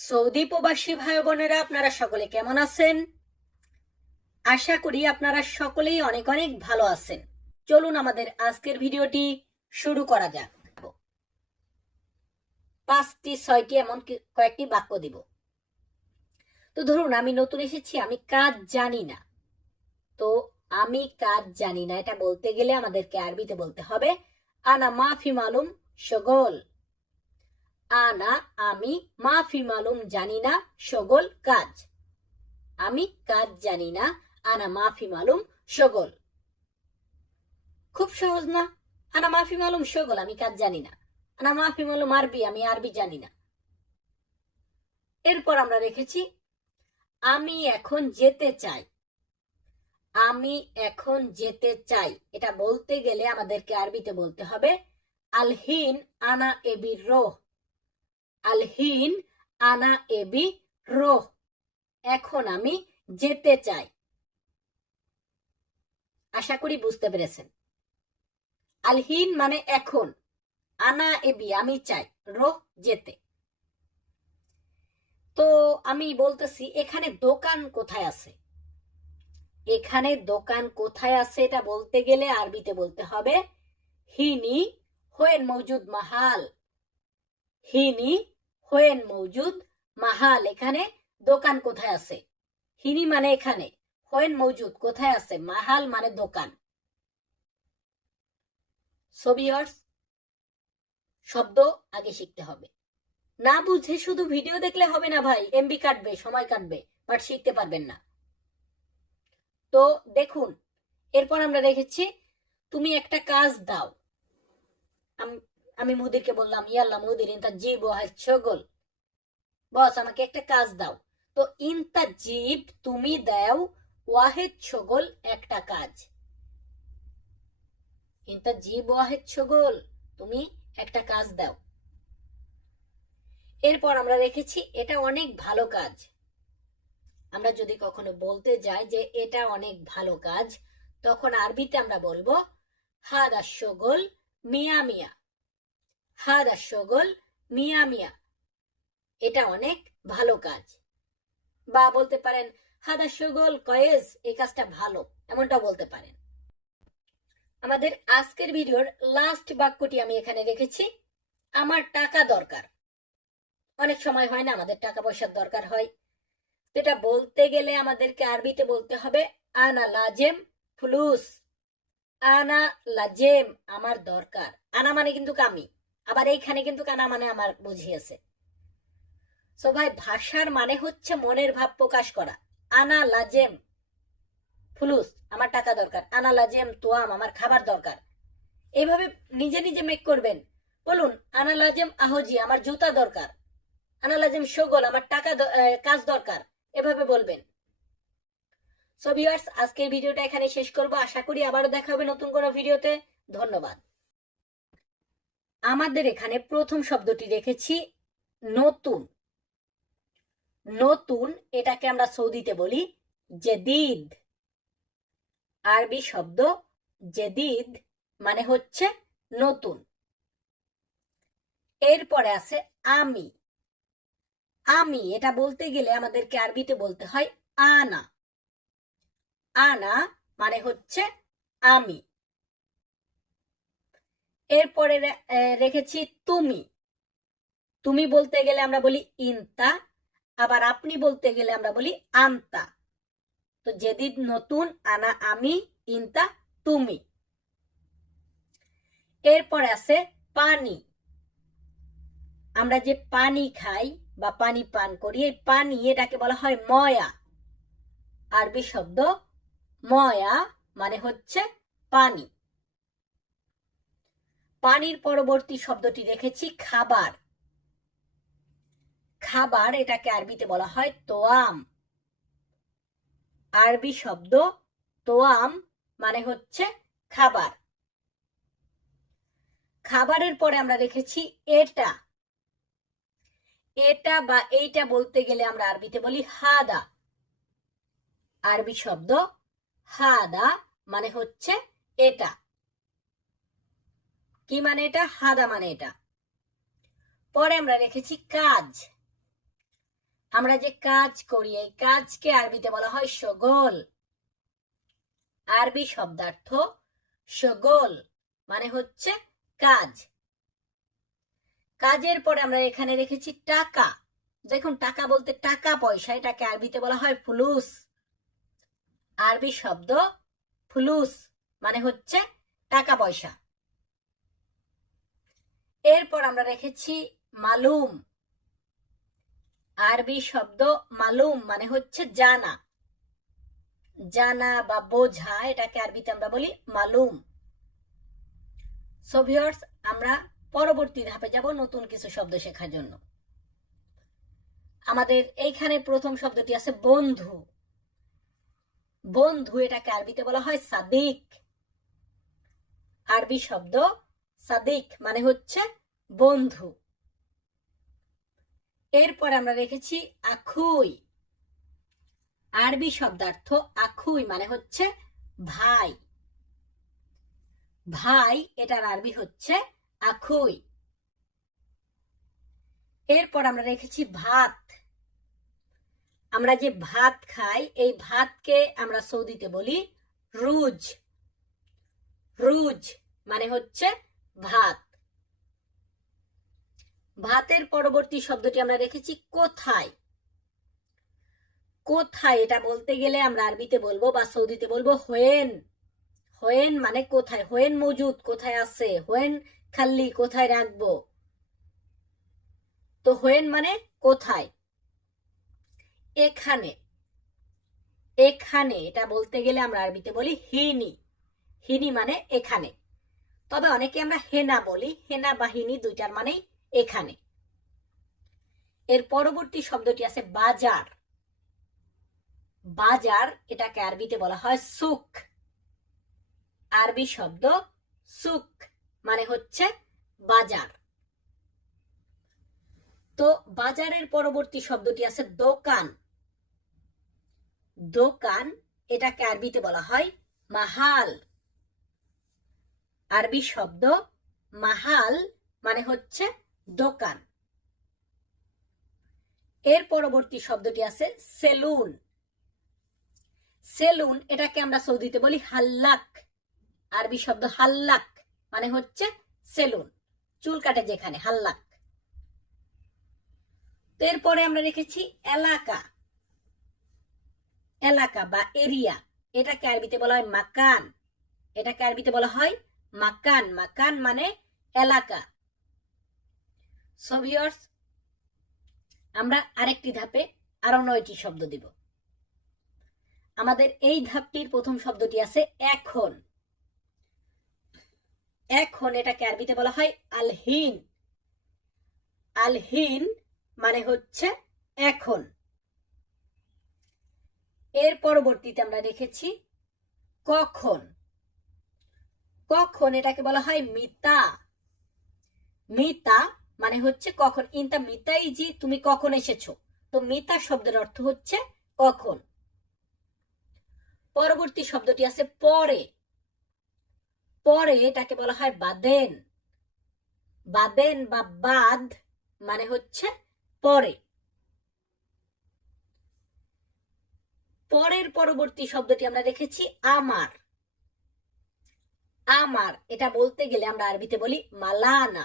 Saudi প্রবাসী ভাই বোনেরা, আপনারা সকলে কেমন আছেন? আশা করি আপনারা সকলেই অনেক অনেক ভালো আছেন। চলুন আমাদের আজকের ভিডিওটি শুরু করা যাক। 5টি 6টি এমন কয়েকটি বাক্য দিব। তো ধরুন আমি নতুন এসেছি, আমি কাজ জানি না। তো আমি কাজ জানি না এটা বলতে গেলে আমাদেরকে আরবিতে বলতে হবে আনা মাফি মালুম শগল। আনা আমি, মাফি মালুম জানি না, শগল কাজ। আমি কাজ জানি না, আনা মাফি মালুম শগল। খুব সহজ না? আনা মাফি মালুম শগল, আমি কাজ জানি না। আনা মাফি মালুম আরবি, আমি আরবি জানি না। এরপর আমরা রেখেছি আমি এখন যেতে চাই। আমি এখন যেতে চাই এটা বলতে গেলে আমাদেরকে আরবিতে বলতে হবে আলহিন আনা এবি রোহ। আলহিন আনা এবি রোহ, এখন আমি যেতে চাই। আশা করি বুঝতে পেরেছেন। আলহিন মানে এখন, আনা এবি আমি চাই, রোহ যেতে। তো আমি বলতেছি এখানে দোকান কোথায় আছে। এখানে দোকান কোথায় আছে এটা বলতে গেলে আরবিতে বলতে হবে হিনি হোয়েন মৌজুদ মাহাল। হিনি হোয়েন মৌজুদ মাহাল, এখানে দোকান কোথায় আছে। হিনি মানে এখানে, হোয়েন মৌজুদ কোথায় আছে, মাহাল মানে দোকান। সোভিয়ার্স, শব্দ আগে শিখতে হবে। না বুঝে শুধু ভিডিও দেখলে হবে না ভাই, এমবি কাটবে, সময় কাটবে, বাট শিখতে পারবেন না। তো দেখুন, এরপর আমরা রেখেছি তুমি একটা কাজ দাও। আমি মুদিরকে বললাম ইয়াল্লা মুদির ইনতা জিব ওয়াহিদ শগল, বস আমাকে একটা কাজ দাও। তো ইনতা জিব তুমি দাও, ওয়াহিদ শগল একটা কাজ। ইনতা জিব ওয়াহিদ শগল, তুমি একটা কাজ দাও। এরপর আমরা রেখেছি এটা অনেক ভালো কাজ। আমরা যদি কখনো বলতে যাই যে এটা অনেক ভালো কাজ, তখন আরবিতে আমরা বলবো হাদা শগল মিয়া মিয়া। হাদা শগল মিয়া মিয়া, এটা অনেক ভালো কাজ। বা বলতে পারেন হাদা শগল কয়েস, এই কাজটা ভালো, এমনটা বলতে পারেন। আমাদের আজকের ভিডিওর লাস্ট বাক্যটি আমি এখানে রেখেছি আমার টাকা দরকার। অনেক সময় হয় না আমাদের টাকা পয়সার দরকার হয়, এটা বলতে গেলে আমাদেরকে আরবিতে বলতে হবে আনা লাজেম ফুলুস। আনা লাজেম আমার দরকার। আনা মানে কিন্তু আমি, আবার এইখানে কিন্তু আনা মানে আমার বুঝিয়েছে। সো ভাই, ভাষার মানে হচ্ছে মনের ভাব প্রকাশ করা। আনা লাজেম ফুলুস, আমার টাকা দরকার। আনা লাজেম তোয়াম, আমার খাবার দরকার। এইভাবে নিজে নিজে মেক করবেন। বলুন আনা লাজেম আহজি, আমার জুতা দরকার। আনা লাজেম শগল, আমার টাকা কাজ দরকার। এভাবে বলবেন। সো ভিউয়ার্স, আজকের ভিডিওটা এখানে শেষ করব। আশা করি আবারও দেখা হবে নতুন কোনো ভিডিওতে। ধন্যবাদ। আমাদের এখানে প্রথম শব্দটি রেখেছি নতুন। নতুন এটাকে আমরা সৌদিতে বলি জেদিদ। আরবি শব্দ জেদিদ মানে হচ্ছে নতুন। এরপরে আছে আমি। আমি এটা বলতে গেলে আমাদেরকে আরবিতে বলতে হয় আনা। আনা মানে হচ্ছে আমি। এরপরে রেখেছি তুমি। তুমি বলতে গেলে আমরা বলি ইনতা, আবার আপনি বলতে গেলে আমরা বলি আনতা। তো জেদিদ নতুন, আনা আমি, ইনতা তুমি। এরপরে আছে পানি। আমরা যে পানি খাই বা পানি পান করি, এই পানি এটাকে বলা হয় ময়া। আরবি শব্দ ময়া মানে হচ্ছে পানি। পানির পরবর্তী শব্দটি রেখেছি খাবার। খাবার এটাকে আরবিতে বলা হয় তোয়াম। আরবি শব্দ তোয়াম মানে হচ্ছে খাবার। খাবারের পরে আমরা রেখেছি এটা। এটা বা এইটা বলতে গেলে আমরা আরবিতে বলি হাদা। আরবি শব্দ হাদা মানে হচ্ছে এটা। কি মানে এটা? হাদা মানে এটা। পরে আমরা রেখেছি কাজ। আমরা যে কাজ করি এই কাজকে আরবিতে বলা হয় শগল। আরবি শব্দার্থ শগল মানে হচ্ছে কাজ। কাজের পরে আমরা এখানে রেখেছি টাকা। দেখুন টাকা বলতে টাকা পয়সা, এটাকে আরবিতে বলা হয় ফুলুস। আরবি শব্দ ফুলুস মানে হচ্ছে টাকা পয়সা। এরপর আমরা রেখেছি মালুম। আরবি শব্দ মালুম মানে হচ্ছে জানা, জানা বা বোঝা, এটাকে আরবিতে আমরা বলি মালুম। সো ভিউয়ার্স, আমরা পরবর্তী ধাপে যাব নতুন কিছু শব্দ শেখার জন্য। আমাদের এইখানে প্রথম শব্দটি আছে বন্ধু। বন্ধু এটাকে আরবিতে বলা হয় সাদিক। আরবি শব্দ সাদিক মানে হচ্ছে বন্ধু। এরপর আমরা রেখেছি আখুই। আরবি শব্দার্থ আখুই মানে হচ্ছে ভাই। ভাই এটার আরবি হচ্ছে আখুই। এরপর আমরা রেখেছি ভাত। আমরা যে ভাত খাই এই ভাতকে আমরা সৌদিতে বলি রুজ। রুজ মানে হচ্ছে ভাত। ভাতের পরবর্তী শব্দটি আমরা রেখেছি কোথায়। কোথায় এটা বলতে গেলে আমরা আরবিতে বলবো বা সৌদিতে বলবো হোয়েন। হোয়েন মানে কোথায়, হোয়েন মজুদ কোথায় আছে, হোয়েন খাল্লি কোথায় রাখবো। তো হোয়েন মানে কোথায়। এখানে। এখানে এটা বলতে গেলে আমরা আরবিতে বলি হিনি। হিনি মানে এখানে। তবে অনেকে আমরা হেনা বলি, হেনা বা হিনি দুইটার মানেই এখানে। এর পরবর্তী শব্দটি আছে বাজার। বাজার এটাকে আরবিতে বলা হয় সুক। আরবি শব্দ সুক মানে হচ্ছে বাজার। তো বাজারের পরবর্তী শব্দটি আছে দোকান। দোকান এটাকে আরবিতে বলা হয় মাহাল। আরবি শব্দ মাহাল মানে হচ্ছে দোকান। এর পরবর্তী শব্দটি আছে সেলুন। সেলুন এটাকে আমরা সৌদিতে বলি হাল্লাক। আরবি শব্দ হাল্লাক মানে হচ্ছে সেলুন, চুল কাটে যেখানে, হাল্লাক। এরপরে আমরা রেখেছি এলাকা। এলাকা বা এরিয়া এটাকে আরবিতে বলা হয় মাকান। এটাকে আরবিতে বলা হয় মাকান। মাকান মানে এলাকা। সো ভিউয়ার্স, আমরা আরেকটি ধাপে আরো 9টি শব্দ দিব। আমাদের এই ধাপটির প্রথম শব্দটি আছে এখন। এখন এটাকে আরবিতে বলা হয় আলহিন। আলহিন মানে হচ্ছে এখন। এর পরবর্তীতে আমরা রেখেছি কখন। কখন এটাকে বলা হয় মিতা। মিতা মানে হচ্ছে কখন। ইনতা মিতাই জি, তুমি কখন এসেছো। তো মিতা শব্দের অর্থ হচ্ছে কখন। পরবর্তী শব্দটি আছে পরে। পরে এটাকে বলা হয় বাদেন। বাদেন বা বাদ মানে হচ্ছে পরে। পরের পরবর্তী শব্দটি আমরা রেখেছি আমার। আমার এটা বলতে গেলে আমরা আরবিতে বলি মালানা।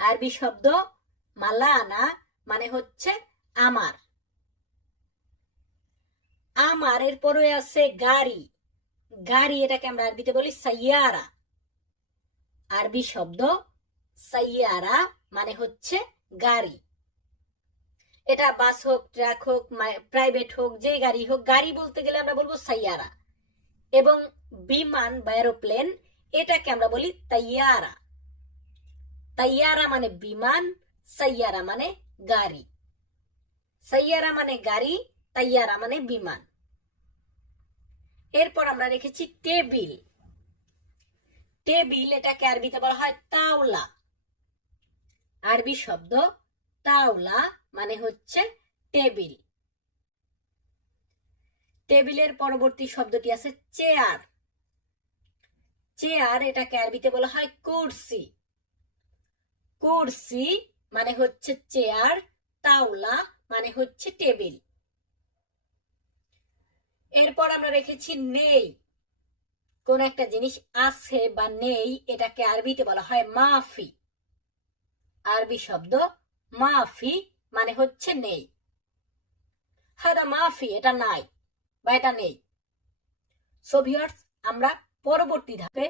আরবি শব্দ মালানা মানে হচ্ছে আমার। আমার এর পরে আছে গাড়ি। গাড়ি এটাকে আমরা আরবিতে বলি সাইয়ারা। আরবি শব্দ সাইয়ারা মানে হচ্ছে গাড়ি। এটা বাস হোক, ট্রাক হোক, প্রাইভেট হোক, যে গাড়ি হোক, গাড়ি বলতে গেলে আমরা বলবো সাইয়ারা। এবং বিমান বা এরোপ্লেন এটাকে আমরা বলি তাইয়ারা। তাইয়ারা মানে বিমান, সাইয়ারা মানে গাড়ি। সাইয়ারা মানে গাড়ি, তাইয়ারা মানে বিমান। এরপর আমরা রেখেছি টেবিল। টেবিল এটাকে আরবিতে বলা হয় তাওলা। আরবি শব্দ তাওলা মানে হচ্ছে টেবিল। টেবিলের পরবর্তী শব্দটি আছে চেয়ার। চেয়ার এটাকে আরবিতে বলা হয় কুরসি। কুরসি মানে হচ্ছে চেয়ার, তাওলা মানে হচ্ছে টেবিল। এরপর আমরা রেখেছি নেই। কোন একটা জিনিস আছে বা নেই, এটাকে আরবিতে বলা হয় মাফি। আরবি শব্দ মাফি মানে হচ্ছে নেই। হাদা মাফি, এটা নাই বা এটা নেই। সো ভিউয়ার্স, আমরা পরবর্তী ধাপে